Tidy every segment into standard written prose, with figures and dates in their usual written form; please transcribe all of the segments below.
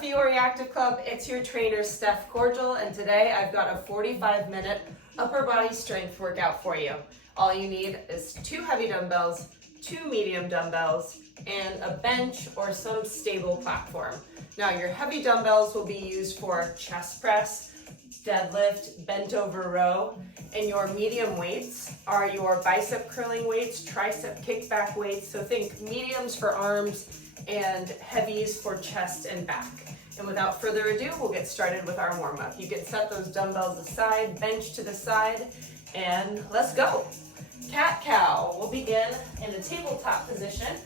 up, Fiore Active Club? It's your trainer, Stef Corgel, and today I've got a 45-minute upper body strength workout for you. All you need is 2 heavy dumbbells, 2 medium dumbbells, and a bench or some stable platform. Now, your heavy dumbbells will be used for chest press, deadlift, bent over row, and your medium weights are your bicep curling weights, tricep kickback weights. So think mediums for arms and heavies for chest and back. And without further ado, we'll get started with our warm-up. You can set those dumbbells aside, bench to the side, and let's go. Cat-cow. We'll begin in the tabletop position.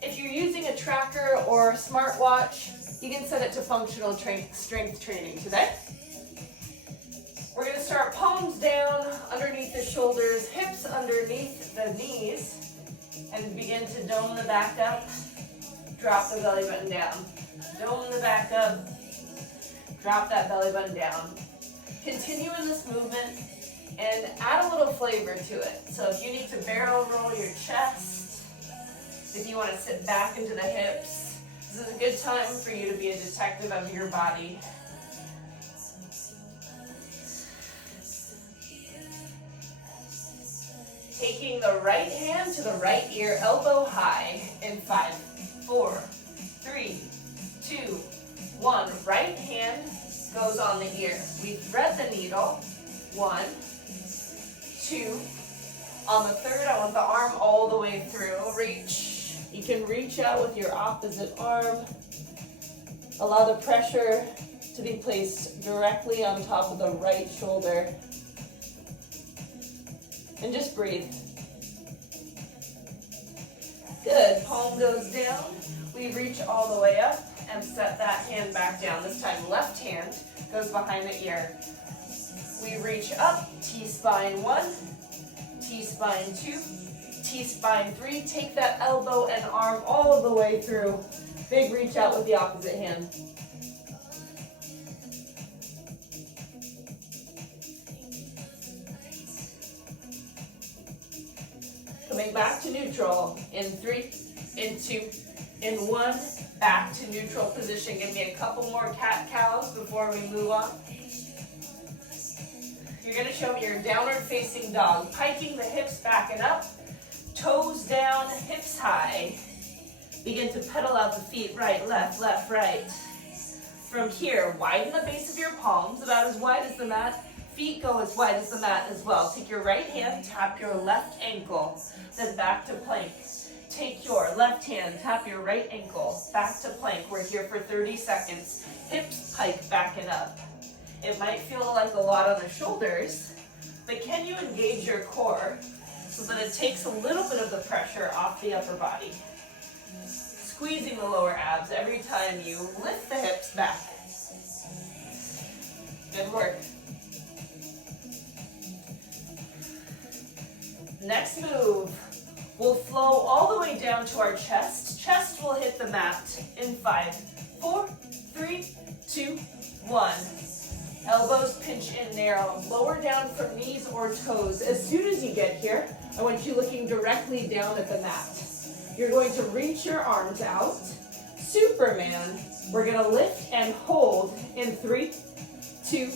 If you're using a tracker or a smartwatch, you can set it to functional strength training today. We're going to start palms down, underneath the shoulders, hips underneath the knees, and begin to dome the back up. Drop the belly button down. Dome the back up. Drop that belly button down. Continue in this movement and add a little flavor to it. So if you need to barrel roll your chest, if you want to sit back into the hips, this is a good time for you to be a detective of your body. Taking the right hand to the right ear, elbow high in 5, 4, 3, 2, 1. Right hand goes on the ear. We thread the needle. 1, 2. On the third, I want the arm all the way through. Reach. You can reach out with your opposite arm. Allow the pressure to be placed directly on top of the right shoulder. And just breathe. Good. Palm goes down. We reach all the way up and set that hand back down. This time, left hand goes behind the ear. We reach up, T-spine 1, T-spine 2, T-spine 3. Take that elbow and arm all the way through. Big reach out with the opposite hand. Coming back to neutral in 3, in 2, in 1, back to neutral position. Give me a couple more cat-cows before we move on. You're going to show me your downward facing dog, piking the hips back and up, toes down, hips high. Begin to pedal out the feet, right, left, right. From here, widen the base of your palms, about as wide as the mat. Feet go as wide as the mat as well. Take your right hand, tap your left ankle, then back to plank. Take your left hand, tap your right ankle, back to plank. We're here for 30 seconds. Hips pike back and up. It might feel like a lot on the shoulders, but can you engage your core so that it takes a little bit of the pressure off the upper body? Squeezing the lower abs every time you lift the hips back. Good work. Next move, we'll flow all the way down to our chest. Chest will hit the mat in 5, 4, 3, 2, 1. Elbows pinch in narrow. Lower down from knees or toes. As soon as you get here, I want you looking directly down at the mat. You're going to reach your arms out. Superman. We're going to lift and hold in 3, 2,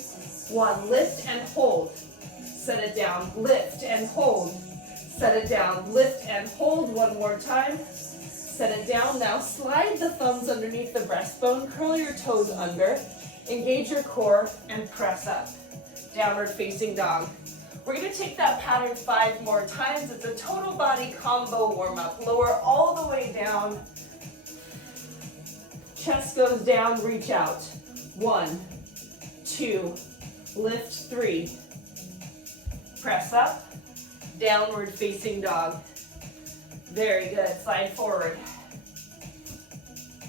1. Lift and hold. Set it down. Lift and hold. Set it down, lift and hold one more time. Set it down. Now slide the thumbs underneath the breastbone, curl your toes under, engage your core, and press up. Downward facing dog. We're going to take that pattern 5 more times. It's a total body combo warm-up. Lower all the way down. Chest goes down, reach out. 1, 2, lift 3. Press up. Downward facing dog. Very good. Slide forward.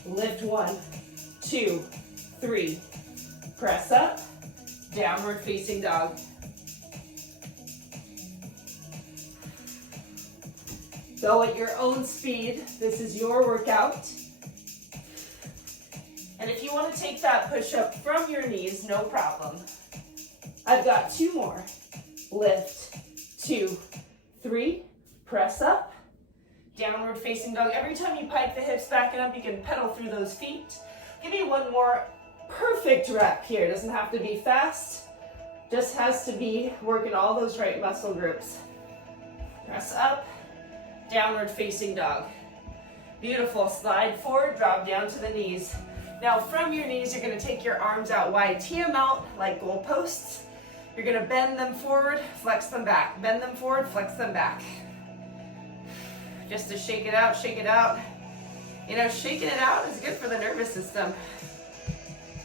Lift 1, 2, 3. Press up. Downward facing dog. Go at your own speed. This is your workout. And if you want to take that push-up from your knees, no problem. I've got 2 more. Lift. 2, 3, press up, downward facing dog. Every time you pike the hips back and up, you can pedal through those feet. Give me one more perfect rep here. It doesn't have to be fast, just has to be working all those right muscle groups. Press up, downward facing dog. Beautiful, slide forward, drop down to the knees. Now from your knees, you're gonna take your arms out wide, tee them out like goalposts. You're gonna bend them forward, flex them back. Bend them forward, flex them back. Just to shake it out, shake it out. You know, shaking it out is good for the nervous system.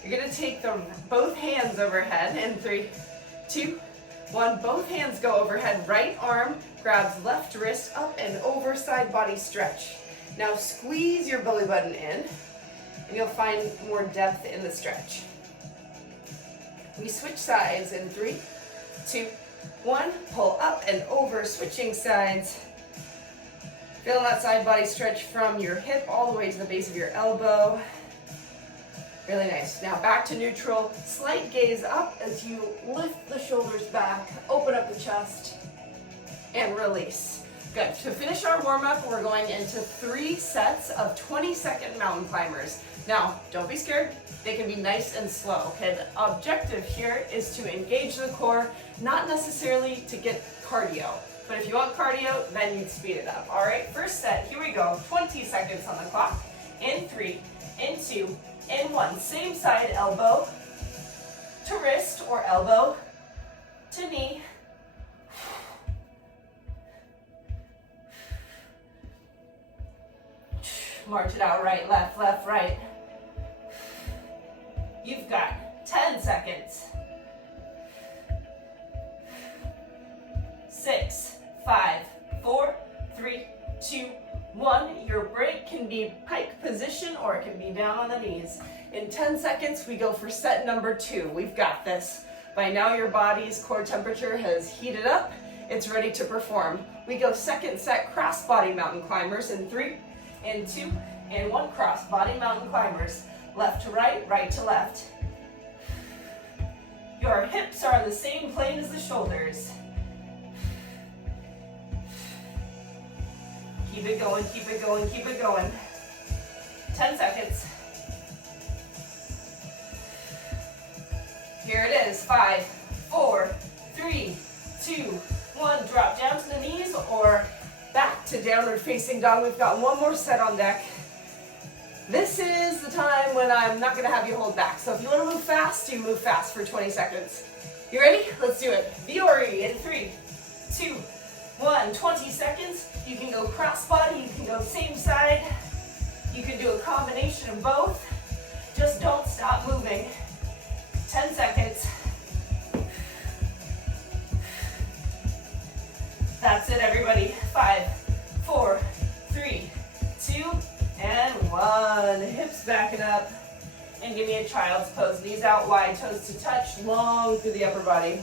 You're gonna take both hands overhead in 3, 2, 1. Both hands go overhead. Right arm grabs left wrist up and over, side body stretch. Now squeeze your belly button in and you'll find more depth in the stretch. We switch sides in 3, 2, 1. Pull up and over, switching sides. Feel that side body stretch from your hip all the way to the base of your elbow. Really nice. Now back to neutral. Slight gaze up as you lift the shoulders back, open up the chest, and release. Good. To finish our warm-up, we're going into 3 sets of 20-second mountain climbers. Now, don't be scared. They can be nice and slow, okay? The objective here is to engage the core, not necessarily to get cardio. But if you want cardio, then you'd speed it up. All right, first set, here we go. 20 seconds on the clock. In 3, in 2, in 1. Same side, elbow to wrist or elbow to knee. March it out, right, left, right. You've got 10 seconds. 6, 5, 4, 3, 2, 1. Your break can be pike position or it can be down on the knees. In 10 seconds, we go for set number 2. We've got this. By now, your body's core temperature has heated up. It's ready to perform. We go second set, cross body mountain climbers in 3, in 2, in 1. Cross body mountain climbers. Left to right, right to left. Your hips are on the same plane as the shoulders. Keep it going, keep it going, keep it going. 10 seconds. Here it is. 5, 4, 3, 2, 1. Drop down to the knees or back to downward facing dog. We've got one more set on deck. This is the time when I'm not gonna have you hold back. So if you wanna move fast, you move fast for 20 seconds. You ready? Let's do it. Viore in 3, 2, 1. 20 seconds. You can go cross body, you can go same side. You can do a combination of both. Just don't stop moving. 10 seconds. That's it, everybody. 5, 4, 3, 2, and 1. Hips backing up. And give me a child's pose. Knees out wide, toes to touch, long through the upper body.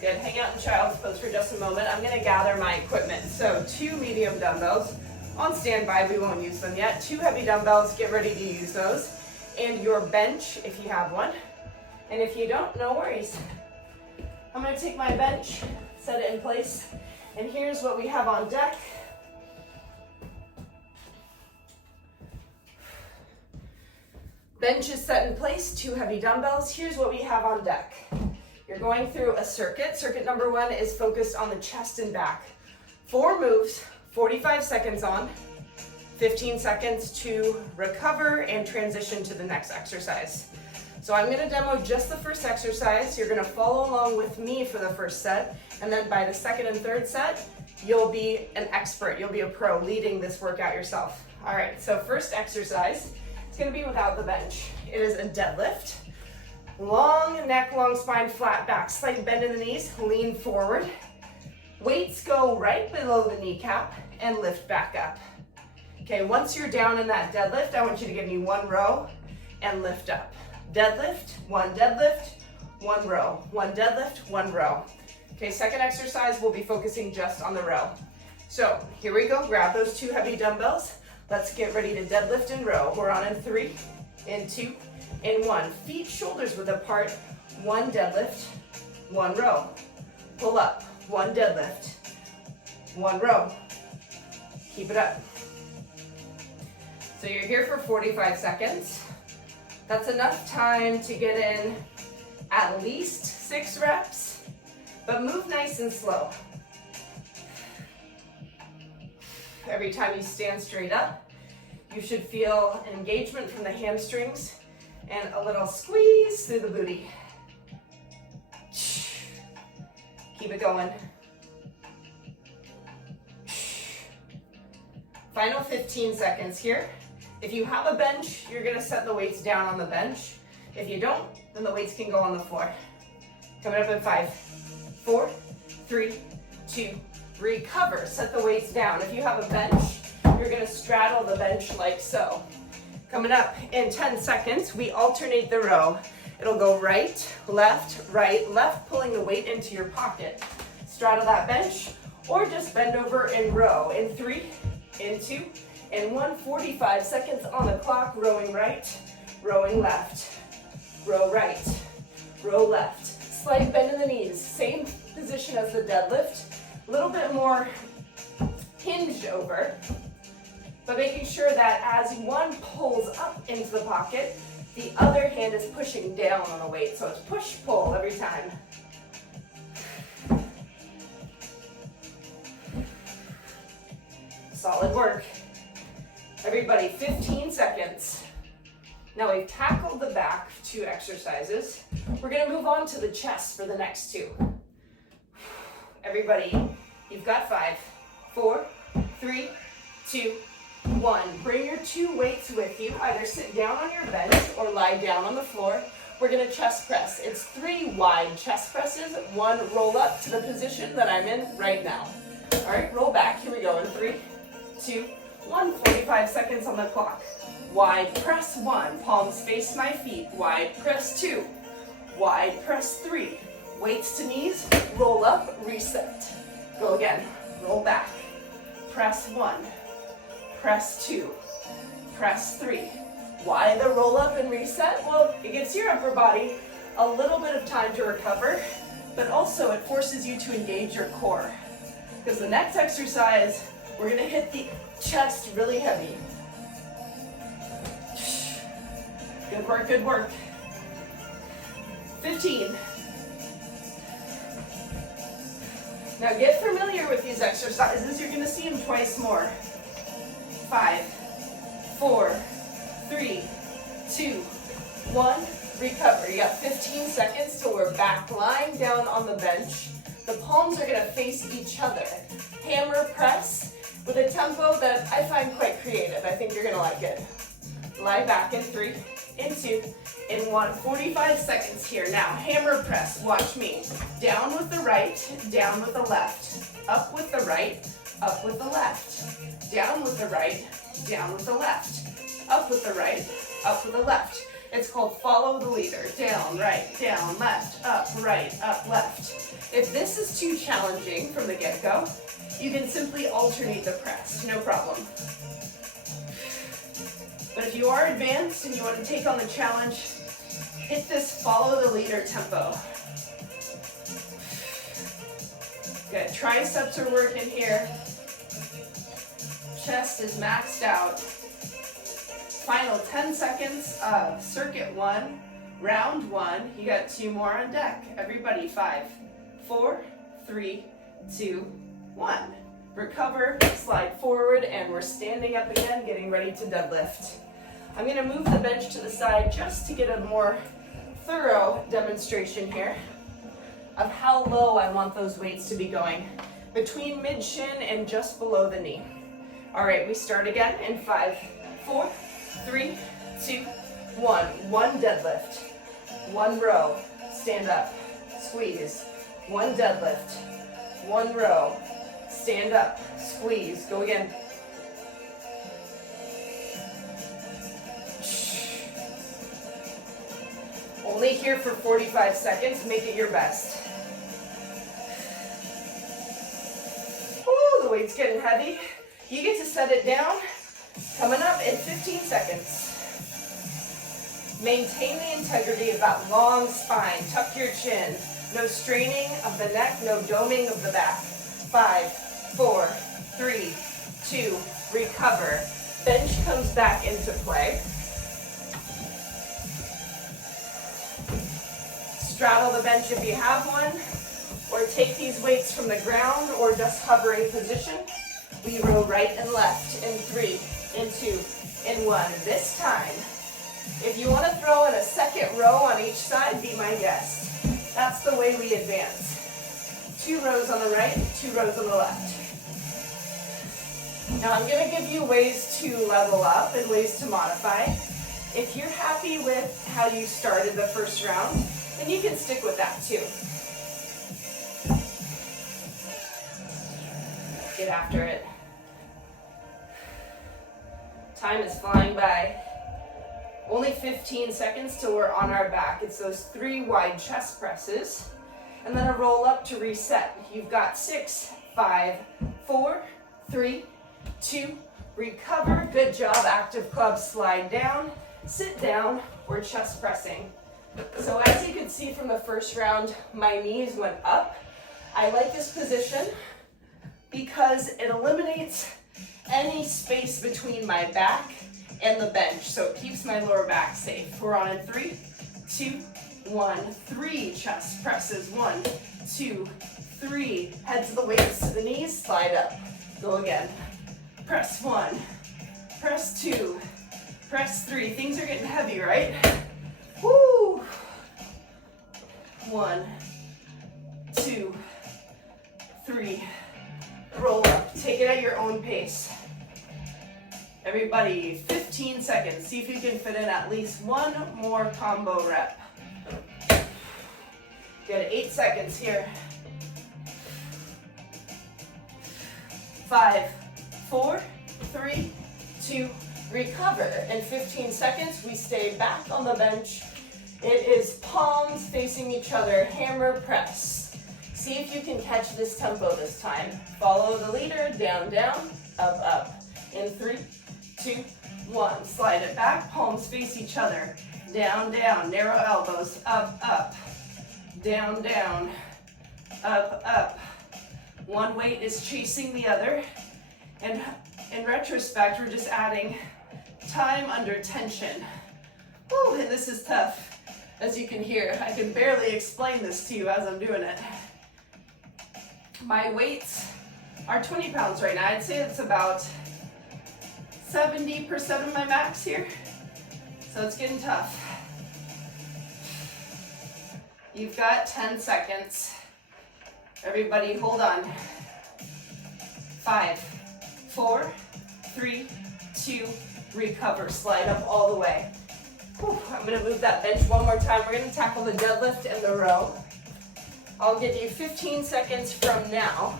Good. Hang out in child's pose for just a moment. I'm going to gather my equipment. So 2 medium dumbbells. On standby, we won't use them yet. 2 heavy dumbbells. Get ready to use those. And your bench, if you have one. And if you don't, no worries. I'm going to take my bench, set it in place. And here's what we have on deck. Bench is set in place, 2 heavy dumbbells. Here's what we have on deck. You're going through a circuit. Circuit number 1 is focused on the chest and back. 4 moves, 45 seconds on, 15 seconds to recover and transition to the next exercise. So I'm gonna demo just the first exercise. You're gonna follow along with me for the first set, and then by the second and third set, you'll be an expert, you'll be a pro leading this workout yourself. All right, so first exercise, it's gonna be without the bench. It is a deadlift. Long neck, long spine, flat back, slight bend in the knees, lean forward. Weights go right below the kneecap and lift back up. Okay, once you're down in that deadlift, I want you to give me 1 row and lift up. Deadlift, 1 deadlift, 1 row. 1 deadlift, 1 row. Okay, second exercise, we'll be focusing just on the row. So here we go, grab those 2 heavy dumbbells. Let's get ready to deadlift and row. We're on in 3, in 2, in 1. Feet, shoulders width apart. 1 deadlift, 1 row. Pull up, 1 deadlift, 1 row. Keep it up. So you're here for 45 seconds. That's enough time to get in at least 6 reps, but move nice and slow. Every time you stand straight up, you should feel engagement from the hamstrings and a little squeeze through the booty. Keep it going. Final 15 seconds here. If you have a bench, you're gonna set the weights down on the bench. If you don't, then the weights can go on the floor. Coming up in 5, 4, 3, 2, recover. Set the weights down. If you have a bench, you're gonna straddle the bench like so. Coming up in 10 seconds, we alternate the row. It'll go right, left, pulling the weight into your pocket. Straddle that bench, or just bend over and row. In 3, in 2, in 1, 45 seconds on the clock, rowing right, rowing left. Row right, row left. Slight bend in the knees, same position as the deadlift. A little bit more hinged over, but making sure that as one pulls up into the pocket, the other hand is pushing down on the weight. So it's push, pull every time. Solid work. Everybody, 15 seconds. Now we've tackled the back 2 exercises. We're gonna move on to the chest for the next 2. Everybody, you've got 5, 4, 3, 2, 1. Bring your 2 weights with you. Either sit down on your bench or lie down on the floor. We're gonna chest press. It's 3 wide chest presses, 1 roll up to the position that I'm in right now. All right, roll back. Here we go in 3, 2, 1. 45 seconds on the clock. Wide press 1, palms face my feet. Wide press 2, wide press 3. Weights to knees, roll up, reset. Go again, roll back. Press 1, press 2, press 3. Why the roll up and reset? Well, it gives your upper body a little bit of time to recover, but also it forces you to engage your core. Because the next exercise, we're gonna hit the chest really heavy. Good work, good work. 15. Now get familiar with these exercises. You're gonna see them twice more. 5, 4, 3, 2, 1. Recover. You got 15 seconds till we're back lying down on the bench. The palms are gonna face each other. Hammer press with a tempo that I find quite creative. I think you're gonna like it. Lie back in 3, in 2, in 1. 45 seconds here. Now, hammer press. Watch me. Down with the right, down with the left. Up with the right, up with the left. Down with the right, down with the left. Up with the right, up with the left. It's called follow the leader. Down, right, down, left, up, right, up, left. If this is too challenging from the get-go, you can simply alternate the press. No problem. But if you are advanced and you want to take on the challenge, hit this follow the leader tempo. Good, triceps are working here. Chest is maxed out. Final 10 seconds of circuit 1, round 1. You got 2 more on deck. Everybody, 5, 4, 3, 2, 1. Recover, slide forward, and we're standing up again, getting ready to deadlift. I'm gonna move the bench to the side just to get a more thorough demonstration here of how low I want those weights to be going. Between mid-shin and just below the knee. All right, we start again in 5, 4, 3, 2, 1. 1 deadlift, 1 row, stand up, squeeze. 1 deadlift, 1 row, stand up, squeeze. Go again. Only here for 45 seconds. Make it your best. Ooh, the weight's getting heavy. You get to set it down. Coming up in 15 seconds. Maintain the integrity of that long spine. Tuck your chin. No straining of the neck, no doming of the back. 5, 4, 3, 2, recover. Bench comes back into play. straddle the bench if you have one, or take these weights from the ground or just hovering position. We row right and left in 3, in 2, in 1. This time, if you want to throw in a second row on each side, be my guest. That's the way we advance. 2 rows on the right, 2 rows on the left. Now I'm going to give you ways to level up and ways to modify. If you're happy with how you started the first round, then you can stick with that too. Get after it. Time is flying by. Only 15 seconds till we're on our back. It's those 3 wide chest presses, and then a roll up to reset. You've got 6, 5, 4, 3, 2, recover. Good job, active club. Slide down, sit down, we're chest pressing. So as you can see from the first round, my knees went up. I like this position because it eliminates any space between my back and the bench, so it keeps my lower back safe. We're on in 3, 2, 1, 3 chest presses. 1, 2, 3. Head to the weights to the knees, slide up. Go again. Press 1, press 2, press 3. Things are getting heavy, right? Woo! 1, 2, 3. Roll up. Take it at your own pace. Everybody, 15 seconds. See if you can fit in at least 1 more combo rep. Good, 8 seconds here. 5, 4, 3, 2, recover. In 15 seconds, we stay back on the bench. It is palms facing each other, hammer press. See if you can catch this tempo this time. Follow the leader, down, down, up, up. In 3, 2, 1. Slide it back, palms face each other. Down, down, narrow elbows, up, up. Down, down, up, up. One weight is chasing the other. And in retrospect, we're just adding time under tension. Whew, and this is tough. As you can hear, I can barely explain this to you as I'm doing it. My weights are 20 pounds right now. I'd say it's about 70% of my max here. So it's getting tough. You've got 10 seconds. Everybody hold on. 5, 4, 3, 2, recover. Slide up all the way. Whew, I'm gonna move that bench one more time. We're gonna tackle the deadlift and the row. I'll give you 15 seconds from now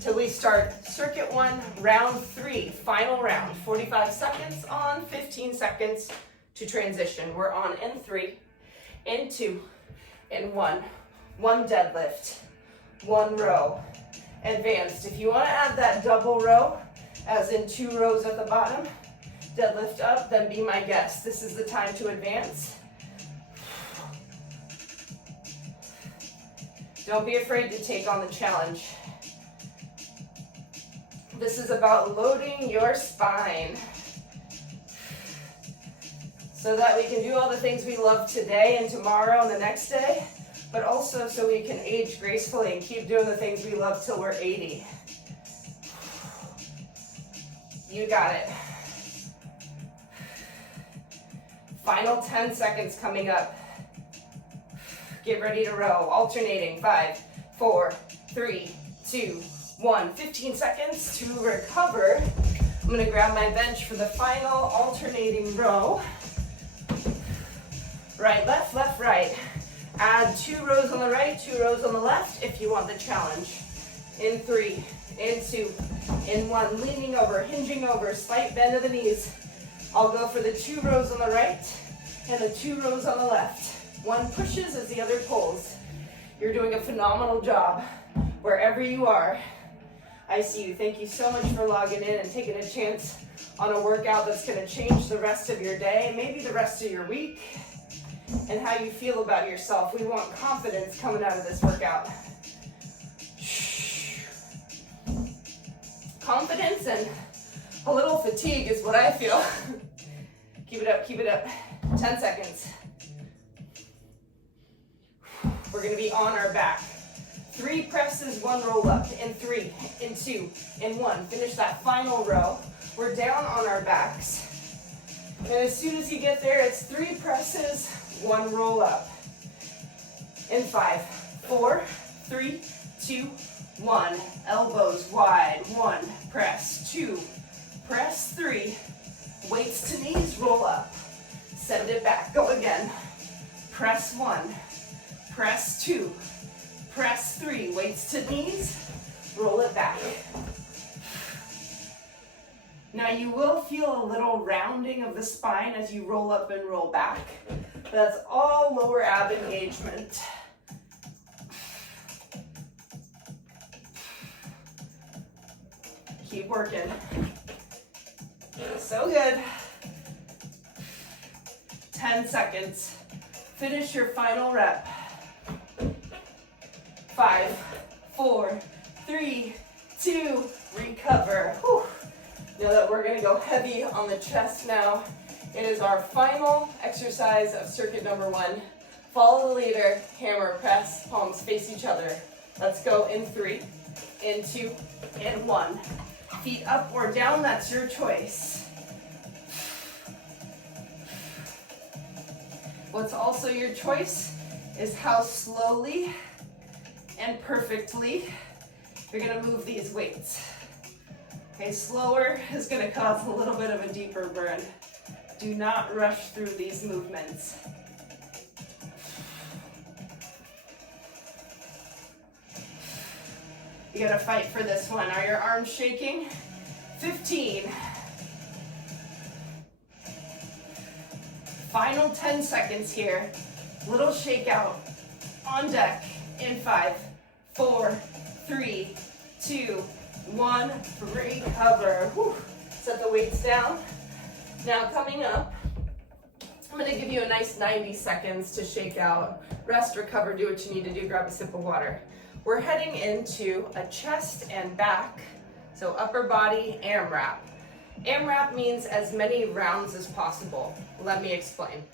till we start circuit 1, round 3, final round. 45 seconds on, 15 seconds to transition. We're on in 3, in 2, in 1. 1 deadlift, 1 row. Advanced. If you want to add that double row, as in 2 rows at the bottom, deadlift up, then be my guest. This is the time to advance. Don't be afraid to take on the challenge. This is about loading your spine so that we can do all the things we love today and tomorrow and the next day, but also so we can age gracefully and keep doing the things we love till we're 80. You got it. Final 10 seconds coming up. Get ready to row, alternating. 5, 4, 3, 2, 1. 15 seconds to recover. I'm gonna grab my bench for the final alternating row. Right, left, right. Add 2 rows on the right, 2 rows on the left if you want the challenge. In 3, in 2, in 1, leaning over, hinging over, slight bend of the knees. I'll go for the 2 rows on the right and the 2 rows on the left. One pushes as the other pulls. You're doing a phenomenal job wherever you are. I see you. Thank you so much for logging in and taking a chance on a workout that's going to change the rest of your day, maybe the rest of your week, and how you feel about yourself. We want confidence coming out of this workout. Confidence and a little fatigue is what I feel. Keep it up, keep it up. 10 seconds. We're gonna be on our back. 3 presses, 1 roll up, in 3, in 2, in 1. Finish that final row. We're down on our backs. And as soon as you get there, it's 3 presses, 1 roll up. In 5, 4, 3, 2, 1. Elbows wide, 1, press, 2, press, 3. Weights to knees, roll up. Send it back, go again. Press 1, press 2, press 3. Weights to knees, roll it back. Now you will feel a little rounding of the spine as you roll up and roll back. That's all lower ab engagement. Keep working. So good. 10 seconds. Finish your final rep. 5, 4, 3, 2, recover. Whew. Know that we're gonna go heavy on the chest now. It is our final exercise of circuit number 1. Follow the leader, hammer press, palms face each other. Let's go in 3, in 2, in 1. Feet up or down, that's your choice. What's also your choice is how slowly and perfectly you're gonna move these weights. Okay, slower is gonna cause a little bit of a deeper burn. Do not rush through these movements. You gotta fight for this one. Are your arms shaking? 15. Final 10 seconds here. Little shakeout. On deck in 5, 4, 3, 2, 1. Recover. Whew. Set the weights down. Now coming up, I'm gonna give you a nice 90 seconds to shake out. Rest, recover, do what you need to do. Grab a sip of water. We're heading into a chest and back, so upper body AMRAP. AMRAP means as many rounds as possible. Let me explain.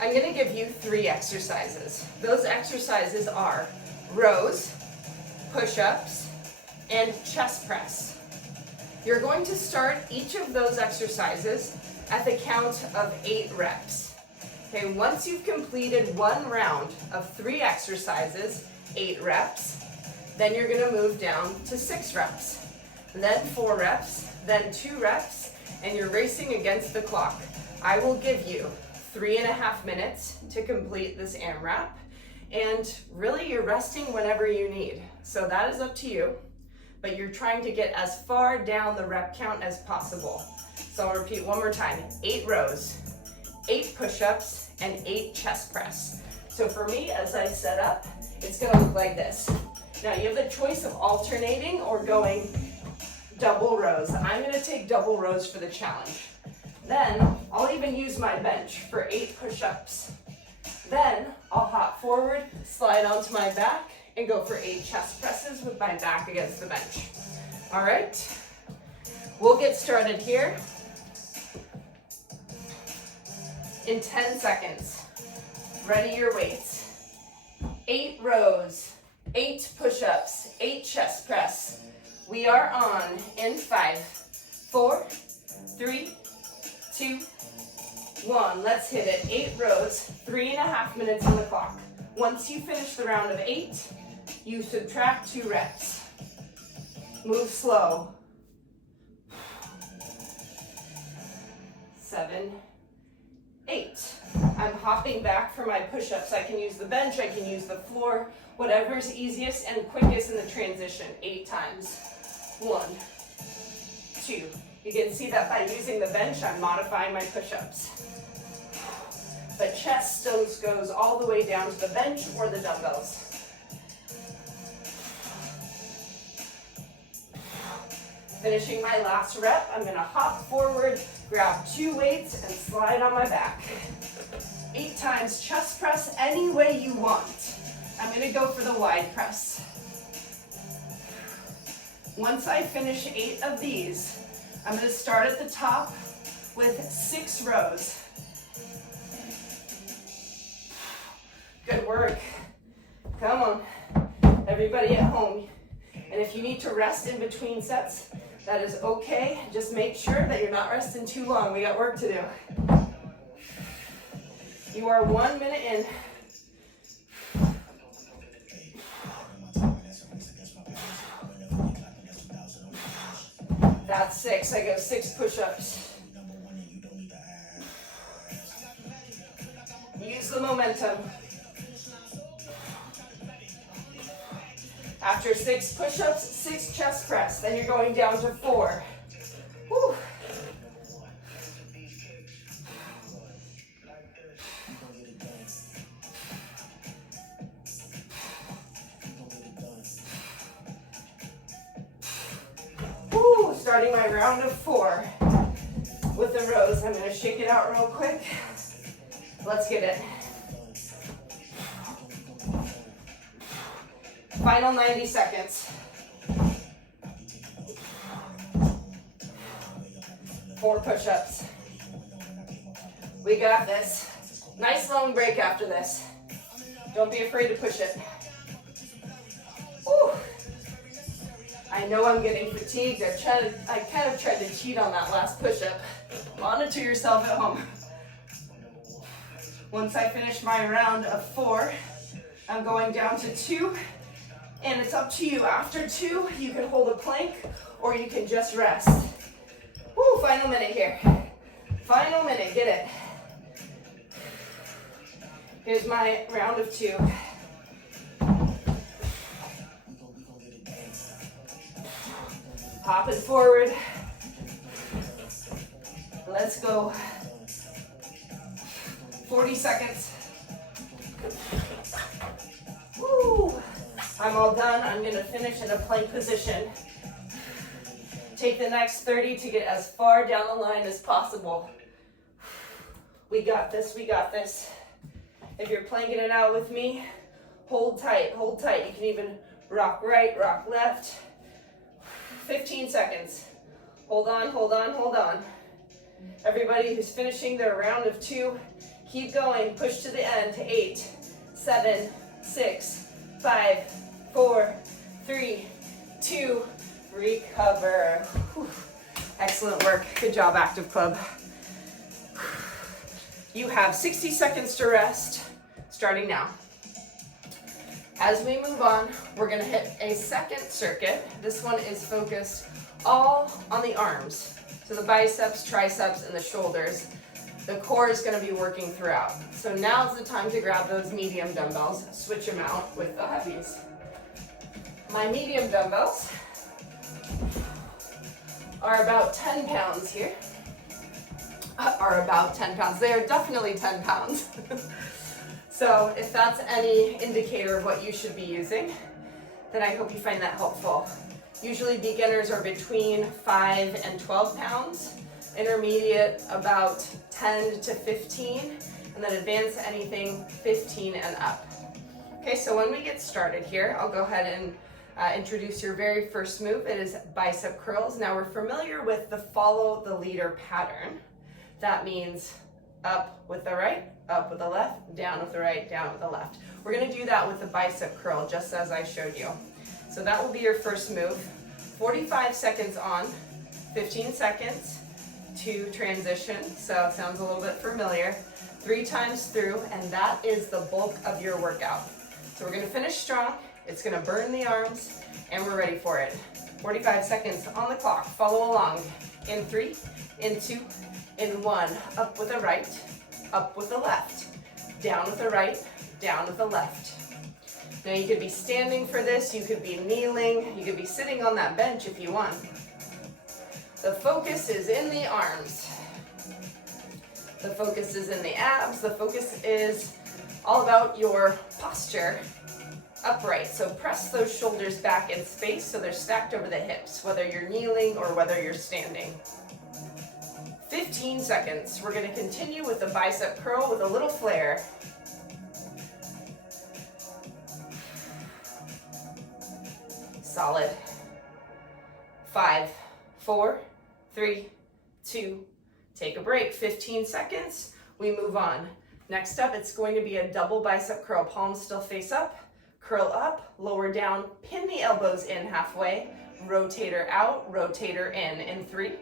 I'm gonna give you 3 exercises. Those exercises are rows, push-ups, and chest press. You're going to start each of those exercises at the count of 8 reps. Okay, once you've completed 1 round of 3 exercises, 8 reps, then you're gonna move down to 6 reps, then 4 reps, then 2 reps, and you're racing against the clock. I will give you 3.5 minutes to complete this AMRAP, and really you're resting whenever you need. So that is up to you, but you're trying to get as far down the rep count as possible. So I'll repeat one more time, 8 rows, 8 push-ups, and 8 chest press. So for me, as I set up, it's gonna look like this. Now you have the choice of alternating or going double rows. I'm gonna take double rows for the challenge. Then I'll even use my bench for 8 push-ups. Then I'll hop forward, slide onto my back, and go for 8 chest presses with my back against the bench. All right, we'll get started here in 10 seconds. Ready your weights. 8 rows, 8 push-ups, 8 chest press. We are on in 5, 4, 3, 2, 1. Let's hit it. 8 rows, 3.5 minutes on the clock. Once you finish the round of 8, you subtract 2 reps. Move slow. 7, 8. I'm hopping back for my push-ups. I can use the bench, I can use the floor, whatever's easiest and quickest in the transition. 8 times. 1, 2. You can see that by using the bench, I'm modifying my push-ups. But chest still goes all the way down to the bench or the dumbbells. Finishing my last rep, I'm gonna hop forward, grab 2 weights, and slide on my back. 8 times chest press any way you want. I'm gonna go for the wide press. Once I finish 8 of these, I'm gonna start at the top with 6 rows. Good work. Come on. Everybody at home. And if you need to rest in between sets, that is okay. Just make sure that you're not resting too long. We got work to do. You are 1 minute in. That's 6. I go 6 push-ups. Use the momentum. After 6 push-ups, 6 chest press. Then you're going down to 4. Whew. Woo. Starting my round of 4 with the rows. I'm going to shake it out real quick. Let's get it. Final 90 seconds. 4 push-ups. We got this. Nice long break after this. Don't be afraid to push it. Whew. I know I'm getting fatigued. I kind of tried to cheat on that last push-up. Monitor yourself at home. Once I finish my round of 4, I'm going down to 2. And it's up to you. After 2, you can hold a plank or you can just rest. Woo, final minute here. Final minute, get it. Here's my round of 2. Hopping forward. Let's go. 40 seconds. Woo. I'm all done. I'm going to finish in a plank position. Take the next 30 to get as far down the line as possible. We got this, we got this. If you're planking it out with me, hold tight, hold tight. You can even rock right, rock left. 15 seconds. Hold on, hold on, hold on. Everybody who's finishing their round of 2, keep going. Push to the end to 8, 7, 6, 5, 4, 3, 2, recover. Whew. Excellent work. Good job, Active Club. You have 60 seconds to rest, starting now. As we move on, we're going to hit a second circuit. This one is focused all on the arms. So the biceps, triceps, and the shoulders. The core is going to be working throughout. So now's the time to grab those medium dumbbells, switch them out with the heavies. My medium dumbbells are about 10 pounds here. Are about 10 pounds. They are definitely 10 pounds. So if that's any indicator of what you should be using, then I hope you find that helpful. Usually beginners are between 5 and 12 pounds, intermediate about 10 to 15, and then advanced anything 15 and up. Okay, so when we get started here, I'll go ahead and introduce your very first move. It is bicep curls. Now we're familiar with the follow the leader pattern. That means up with the right, up with the left, down with the right, down with the left. We're going to do that with the bicep curl, just as I showed you. So that will be your first move. 45 seconds on, 15 seconds to transition. So it sounds a little bit familiar. 3 times through, and that is the bulk of your workout. So we're going to finish strong. It's going to burn the arms, and we're ready for it. 45 seconds on the clock. Follow along. In 3, in 2, in 1. Up with the right, up with the left. Down with the right, down with the left. Now you could be standing for this, you could be kneeling, you could be sitting on that bench if you want. The focus is in the arms. The focus is in the abs. The focus is all about your posture upright. So press those shoulders back in space so they're stacked over the hips, whether you're kneeling or whether you're standing. 15 seconds. We're going to continue with the bicep curl with a little flare. Solid. 5, 4, 3, 2, take a break. 15 seconds. We move on. Next up, it's going to be a double bicep curl. Palms still face up. Curl up, lower down, pin the elbows in halfway, rotator out, rotator in 3,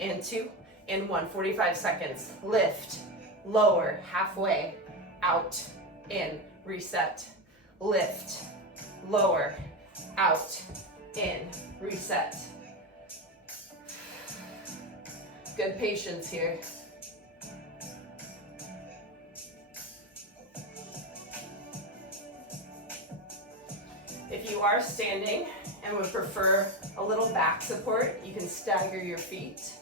in 2, in 1, 45 seconds. Lift, lower, halfway, out, in, reset. Lift, lower, out, in, reset. Good patience here. If you are standing and would prefer a little back support, you can stagger your feet.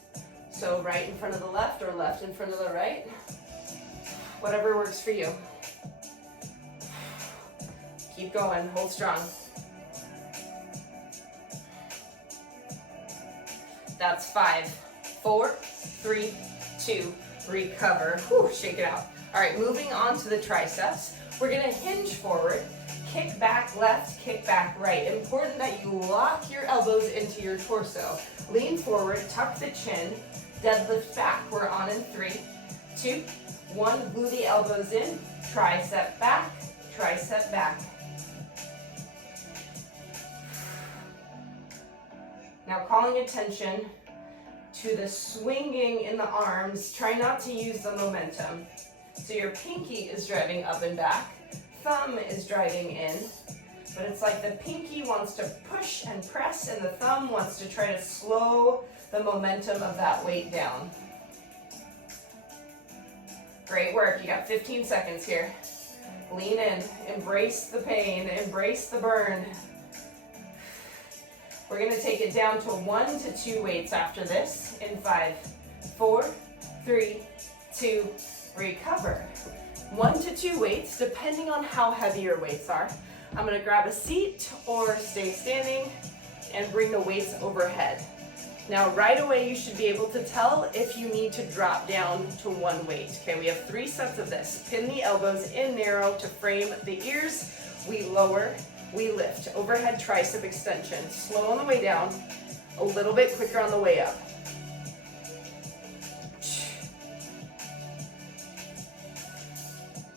So right in front of the left or left in front of the right. Whatever works for you. Keep going, hold strong. That's 5, 4, 3, 2, recover. Whew, shake it out. All right, moving on to the triceps. We're gonna hinge forward, kick back left, kick back right. Important that you lock your elbows into your torso. Lean forward, tuck the chin, deadlift back. We're on in 3, 2, 1. Glue the elbows in, tricep back, tricep back. Now calling attention to the swinging in the arms. Try not to use the momentum. So your pinky is driving up and back, thumb is driving in, but it's like the pinky wants to push and press and the thumb wants to try to slow the momentum of that weight down. Great work, you got 15 seconds here. Lean in, embrace the pain, embrace the burn. We're gonna take it down to 1 to 2 weights after this in 5, 4, 3, 2, recover. 1 to 2 weights, depending on how heavy your weights are. I'm gonna grab a seat or stay standing and bring the weights overhead. Now, right away, you should be able to tell if you need to drop down to 1 weight. Okay, we have 3 sets of this. Pin the elbows in narrow to frame the ears. We lower, we lift. Overhead tricep extension. Slow on the way down, a little bit quicker on the way up.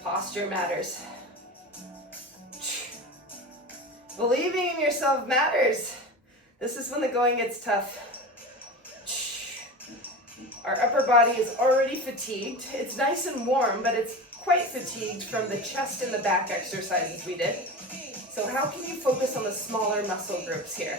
Posture matters. Believing in yourself matters. This is when the going gets tough. Our upper body is already fatigued. It's nice and warm, but it's quite fatigued from the chest and the back exercises we did. So how can you focus on the smaller muscle groups here?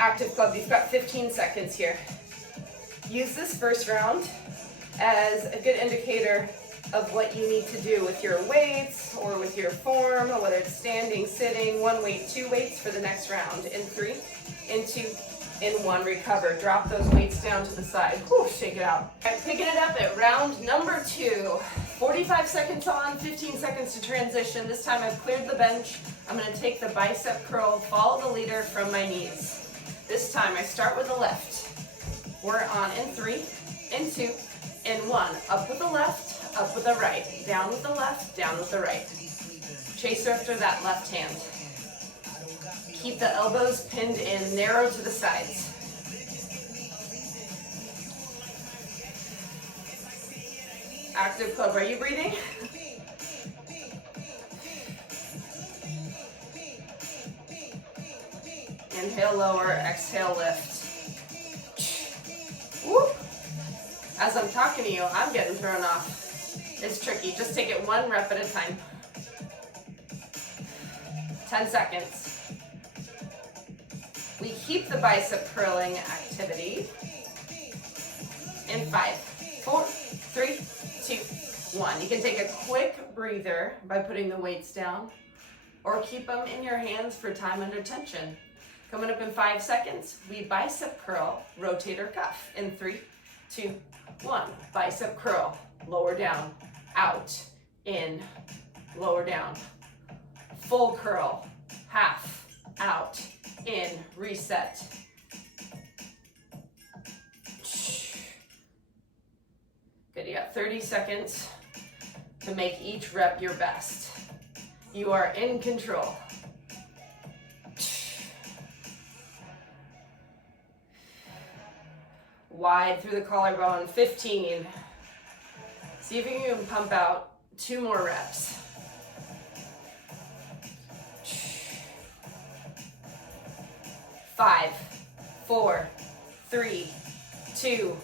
Active club, you've got 15 seconds here. Use this first round as a good indicator of what you need to do with your weights or with your form, whether it's standing, sitting, 1 weight, 2 weights for the next round. In 3, in 2, in 1, recover. Drop those weights down to the side. Whew, shake it out. I'm picking it up at round number 2. 45 seconds on, 15 seconds to transition. This time I've cleared the bench. I'm gonna take the bicep curl, follow the leader from my knees. This time I start with the left. We're on in 3, in 2, in 1. Up with the left, up with the right. Down with the left, down with the right. Chaser after that left hand. Keep the elbows pinned in, narrow to the sides. Active club, are you breathing? Inhale, lower, exhale, lift. Whoop. As I'm talking to you, I'm getting thrown off. It's tricky, just take it 1 rep at a time. 10 seconds. We keep the bicep curling activity in 5, 4, 3, 2, 1. You can take a quick breather by putting the weights down or keep them in your hands for time under tension. Coming up in 5 seconds, we bicep curl, rotator cuff in 3, 2, 1. Bicep curl, lower down, out, in, lower down. Full curl, half, out, in, reset. Good, you got 30 seconds to make each rep your best. You are in control. Wide through the collarbone, 15. See if you can pump out 2 more reps. 5, 4, 3, 2,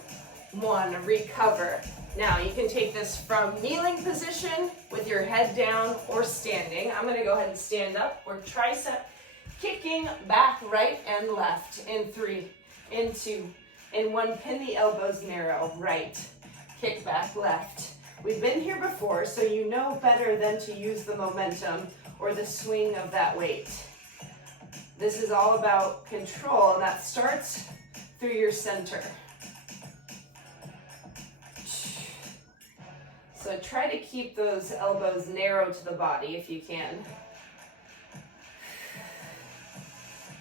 1, recover. Now you can take this from kneeling position with your head down or standing. I'm gonna go ahead and stand up or tricep kicking back right and left in 3, in 2, in 1, pin the elbows narrow, right, kick back left. We've been here before, so you know better than to use the momentum or the swing of that weight. This is all about control, and that starts through your center. So try to keep those elbows narrow to the body if you can.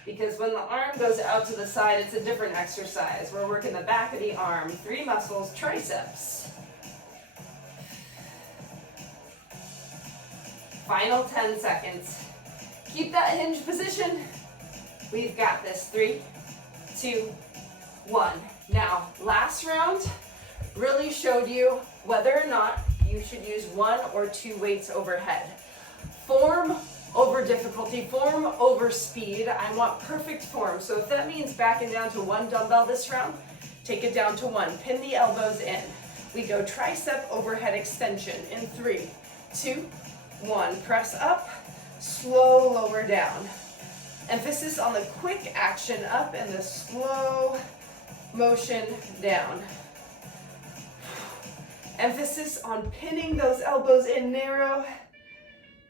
Because when the arm goes out to the side, it's a different exercise. We're working the back of the arm, 3 muscles, triceps. Final 10 seconds. Keep that hinge position. We've got this. 3, 2, 1. Now, last round really showed you whether or not you should use 1 or 2 weights overhead. Form over difficulty, form over speed. I want perfect form. So if that means backing down to 1 dumbbell this round, take it down to 1. Pin the elbows in. We go tricep overhead extension in 3, 2, 1. Press up, slow lower down. Emphasis on the quick action up and the slow motion down. Emphasis on pinning those elbows in narrow.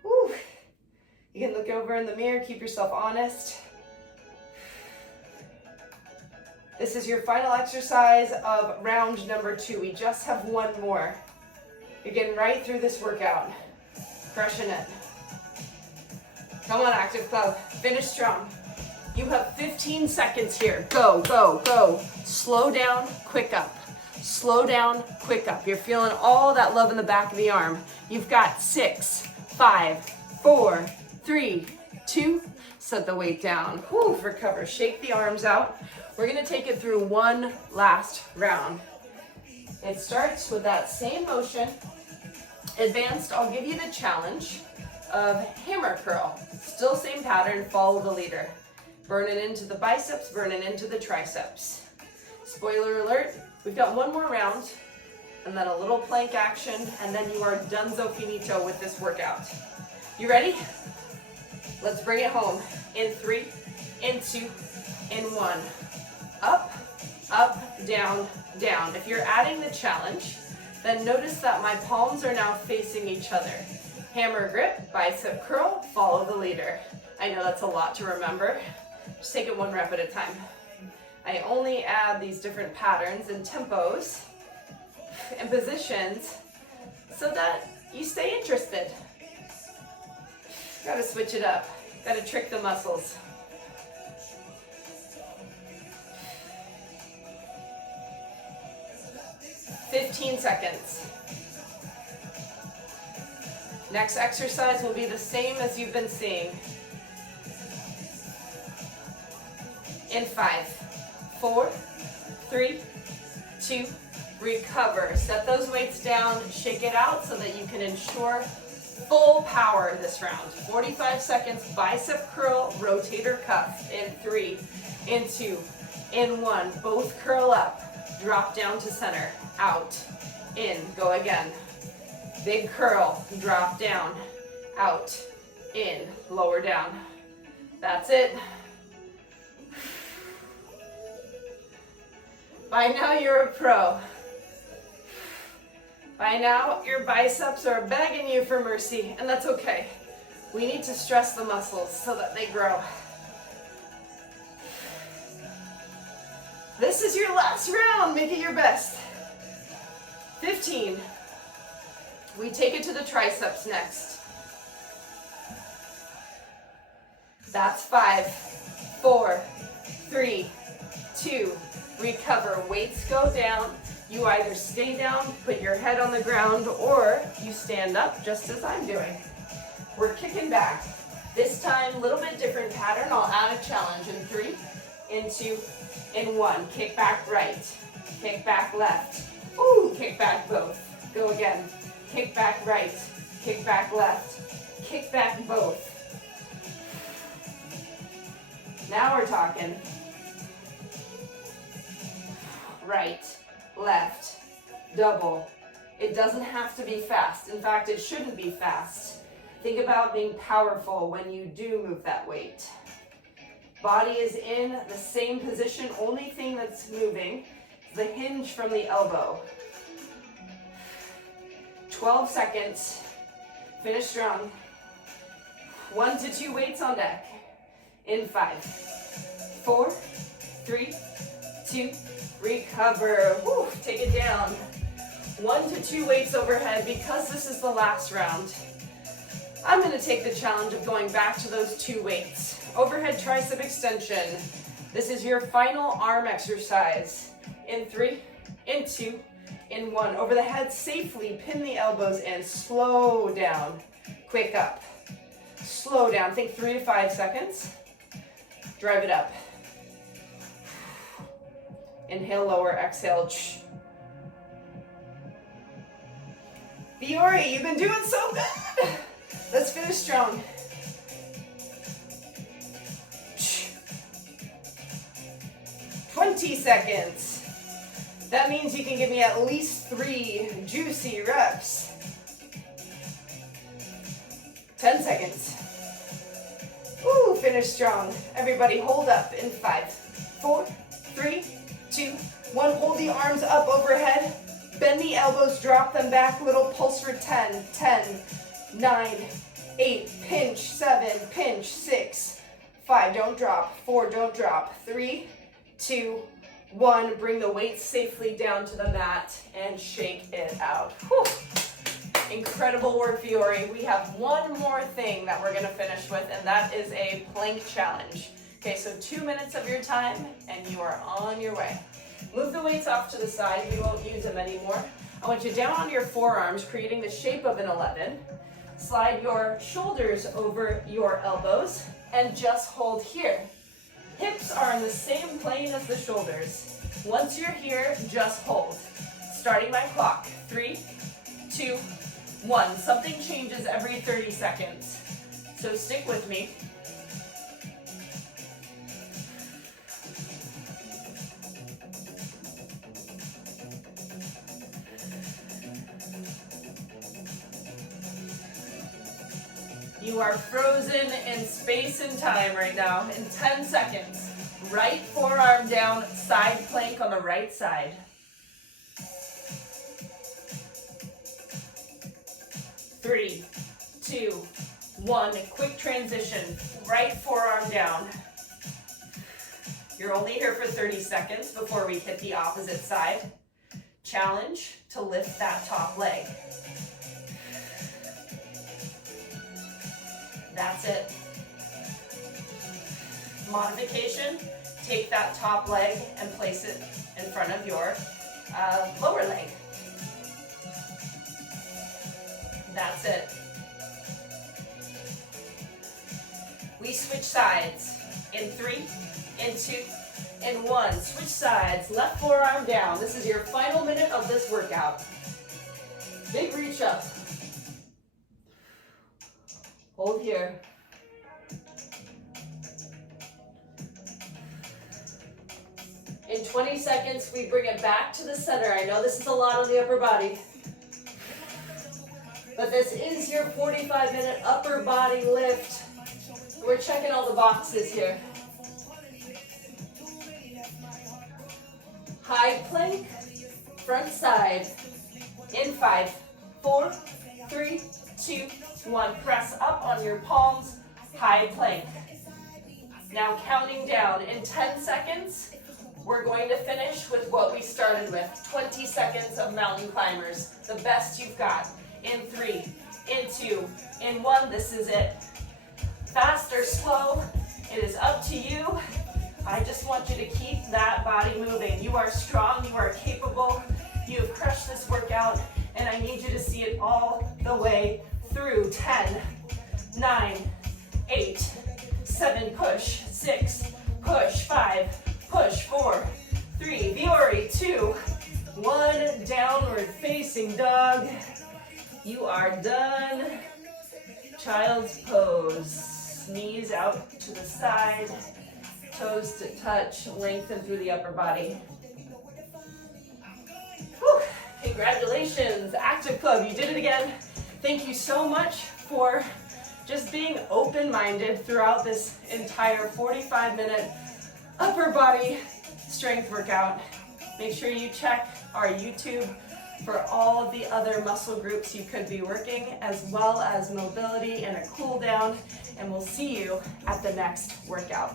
Whew. You can look over in the mirror, keep yourself honest. This is your final exercise of round number 2. We just have 1 more. You're getting right through this workout. Crushing it. Come on, Active Club. Finish strong. You have 15 seconds here. Go, go, go. Slow down, quick up. Slow down, quick up. You're feeling all that love in the back of the arm. You've got 6, 5, 4, 3, 2. Set the weight down. Whew, recover. Shake the arms out. We're going to take it through 1 last round. It starts with that same motion. Advanced, I'll give you the challenge of hammer curl. Still same pattern, follow the leader. Burn it into the biceps, burn it into the triceps. Spoiler alert, we've got 1 more round, and then a little plank action, and then you are donezo finito with this workout. You ready? Let's bring it home. In 3, in 2, in 1. Up, up, down, down. If you're adding the challenge, then notice that my palms are now facing each other. Hammer grip, bicep curl, follow the leader. I know that's a lot to remember. Just take it 1 rep at a time. I only add these different patterns and tempos and positions so that you stay interested. Gotta switch it up. Gotta trick the muscles. "15 seconds. Next exercise will be the same as you've been seeing. In 5, 4, 3, 2, recover. Set those weights down, shake it out so that you can ensure full power this round. 45 seconds, bicep curl, rotator cuff. In 3, in 2, in 1. Both curl up, drop down to center, out, in, go again. Big curl, drop down, out, in, lower down. That's it. By now you're a pro. By now your biceps are begging you for mercy, and that's okay. We need to stress the muscles so that they grow. This is your last round, make it your best. 15. We take it to the triceps next. That's 5, 4, 3, 2, recover. Weights go down. You either stay down, put your head on the ground, or you stand up just as I'm doing. We're kicking back. This time, a little bit different pattern. I'll add a challenge in 3, in 2, in 1. Kick back right. Kick back left. Ooh, kick back both. Go again. Kick back right. Kick back left. Kick back both. Now we're talking. Right, left, double. It doesn't have to be fast. In fact, it shouldn't be fast. Think about being powerful when you do move that weight. Body is in the same position. Only thing that's moving is the hinge from the elbow. 12 seconds. Finish strong. 1 to 2 weights on deck. In 5, 4, 3, 2, recover. Woo, take it down. 1 to 2 weights overhead. Because this is the last round, I'm going to take the challenge of going back to those 2 weights. Overhead tricep extension. This is your final arm exercise. In 3, in 2, in 1. Over the head safely, pin the elbows in. Slow down. Quick up. Slow down. Think 3 to 5 seconds. Drive it up. Inhale, lower, exhale. Fiore, you've been doing so good. Let's finish strong. 20 seconds. That means you can give me at least 3 juicy reps. 10 seconds. Ooh, finish strong. Everybody hold up in 5, 4, 3, 2, 1. Hold the arms up overhead. Bend the elbows, drop them back. Little pulse for 10, 10, 9, 8, pinch, 7, pinch, 6, 5, don't drop, 4, don't drop, 3, 2, 1. Bring the weight safely down to the mat and shake it out. Whew. Incredible work, Fiore. We have one more thing that we're going to finish with, and that is a plank challenge. Okay, so 2 minutes of your time, and you are on your way. Move the weights off to the side. We won't use them anymore. I want you down on your forearms, creating the shape of an 11. Slide your shoulders over your elbows, and just hold here. Hips are in the same plane as the shoulders. Once you're here, just hold. Starting my clock. 3, 2, 1. Something changes every 30 seconds. So stick with me. You are frozen in space and time right now. In 10 seconds, right forearm down, side plank on the right side. 3, 2, 1. Quick transition. Right forearm down. You're only here for 30 seconds before we hit the opposite side. Challenge to lift that top leg. That's it. Modification, take that top leg and place it in front of your lower leg. That's it. We switch sides. In 3, in 2, in 1. Switch sides. Left forearm down. This is your final minute of this workout. Big reach up. Hold here. In 20 seconds, we bring it back to the center. I know this is a lot on the upper body, but this is your 45-minute upper body lift. We're checking all the boxes here. High plank, front side. In 5, 4, 3, 2, 1. Press up on your palms, high plank. Now counting down. In 10 seconds, we're going to finish with what we started with. 20 seconds of mountain climbers, the best you've got. In 3, in 2, in 1, this is it. Fast or slow, it is up to you. I just want you to keep that body moving. You are strong, you are capable, you have crushed this workout, and I need you to see it all the way through. 10, 9, 8, 7, push, 6, push, 5, push, 4, 3, Viore, 2, 1, downward facing dog. You are done. Child's pose. Knees out to the side, toes to touch, lengthen through the upper body. Whew. Congratulations, Active Club, you did it again. Thank you so much for just being open-minded throughout this entire 45-minute upper body strength workout. Make sure you check our YouTube for all of the other muscle groups you could be working, as well as mobility and a cool down, and we'll see you at the next workout.